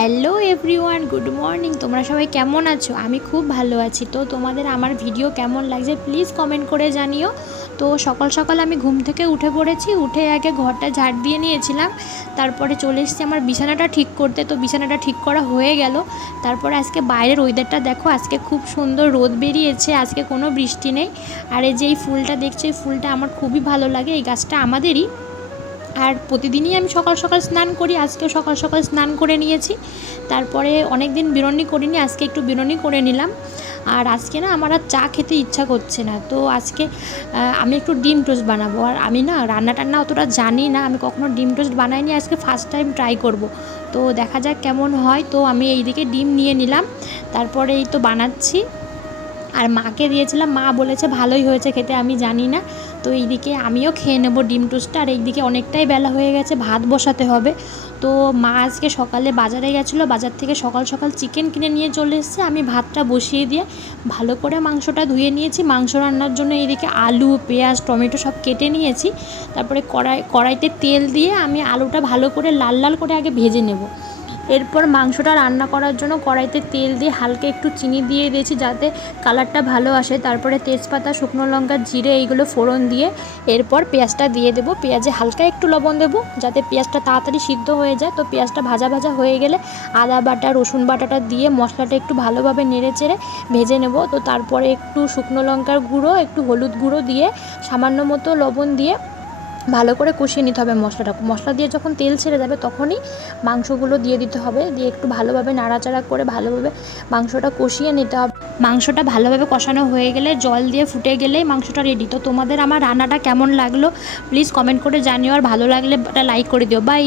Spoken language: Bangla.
Hello everyone, good morning. তোমরা সবাই কেমন আছো? আমি খুব ভালো আছি। তো তোমাদের আমার ভিডিও কেমন লাগছে প্লিজ কমেন্ট করে জানিও। তো সকাল সকাল আমি ঘুম থেকে উঠে পড়েছি, উঠে আগে ঘরটা ঝাড় দিয়ে নিয়েছিলাম, তারপরে চলে এসেছি আমার বিছানাটা ঠিক করতে। তো বিছানাটা ঠিক করা হয়ে গেল। তারপরে আজকে বাইরের ওয়েদারটা দেখো, আজকে খুব সুন্দর রোদ বেরিয়েছে, আজকে কোনো বৃষ্টি নেই। আর এই যে এই ফুলটা দেখছো, এই ফুলটা আমার খুবই ভালো লাগে, এই গাছটা আমাদেরই। আর প্রতিদিনই আমি সকাল সকাল স্নান করি, আজকেও সকাল সকাল স্নান করে নিয়েছি। তারপরে অনেক দিন বিরনি করিনি, আজকে একটু বিরনি করে নিলাম। আর আজকে না আমার আর চা খেতে ইচ্ছা করছে না, তো আজকে আমি একটু ডিম টোস্ট বানাবো। আর আমি না রান্না টান্না অতটা জানি না, আমি কখনো ডিম টোস্ট বানাইনি, আজকে ফার্স্ট টাইম ট্রাই করব। তো দেখা যাক কেমন হয়। তো আমি এইদিকে ডিম নিয়ে নিলাম, তারপরে এই তো বানাচ্ছি। আর মাকে দিয়েছিলাম, মা বলেছে ভালোই হয়েছে খেতে, আমি জানি না। তো এইদিকে আমিও খেয়ে নেবো ডিম টোস্টটা। আর এইদিকে অনেকটাই বেলা হয়ে গেছে, ভাত বসাতে হবে। তো মা আজকে সকালে বাজারে গেছিলো, বাজার থেকে সকাল সকাল চিকেন কিনে নিয়ে চলে এসেছে। আমি ভাতটা বসিয়ে দিয়ে ভালো করে মাংসটা ধুয়ে নিয়েছি। মাংস রান্নার জন্য এইদিকে আলু, পেঁয়াজ, টমেটো সব কেটে নিয়েছি। তারপরে কড়াইতে তেল দিয়ে আমি আলুটা ভালো করে লাল লাল করে আগে ভেজে নেব। এরপর মাংসটা রান্না করার জন্য কড়াইতে তেল দিয়ে হালকা একটু চিনি দিয়ে দিয়েছি, যাতে কালারটা ভালো আসে। তারপরে তেজপাতা, শুকনো লঙ্কা, জিরে এইগুলো ফোড়ন দিয়ে এরপর পেঁয়াজটা দিয়ে দেবো। পেঁয়াজে হালকা একটু লবণ দেবো, যাতে পেঁয়াজটা তাড়াতাড়ি সিদ্ধ হয়ে যায়। তো পেঁয়াজটা ভাজা ভাজা হয়ে গেলে আদা বাটা, রসুন বাটাটা দিয়ে মশলাটা একটু ভালোভাবে নেড়ে চেড়ে ভেজে নেব। তো তারপরে একটু শুকনো লঙ্কার গুঁড়ো, একটু হলুদ গুঁড়ো দিয়ে সামান্য মতো লবণ দিয়ে ভালো করে কষিয়ে নিতে হবে মশলাটা। মশলা দিয়ে যখন তেল ছেড়ে যাবে তখনই মাংসগুলো দিয়ে দিতে হবে, দিয়ে একটু ভালোভাবে নাড়াচাড়া করে ভালোভাবে মাংসটা কষিয়ে নিতে হবে। মাংসটা ভালোভাবে কষানো হয়ে গেলে জল দিয়ে ফুটে গেলেই মাংসটা রেডি। তো তোমাদের আমার রান্নাটা কেমন লাগলো প্লিজ কমেন্ট করে জানিও, আর ভালো লাগলে একটা লাইক করে দিও। বাই।